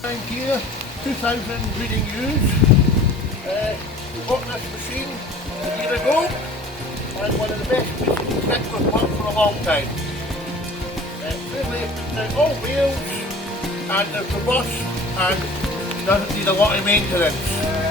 Gear 2000 breeding ewes. We bought this machine a year ago, and one of the best pieces of kit we've bought for a long time. Really, it's all wheels, and it's robust, and doesn't need a lot of maintenance.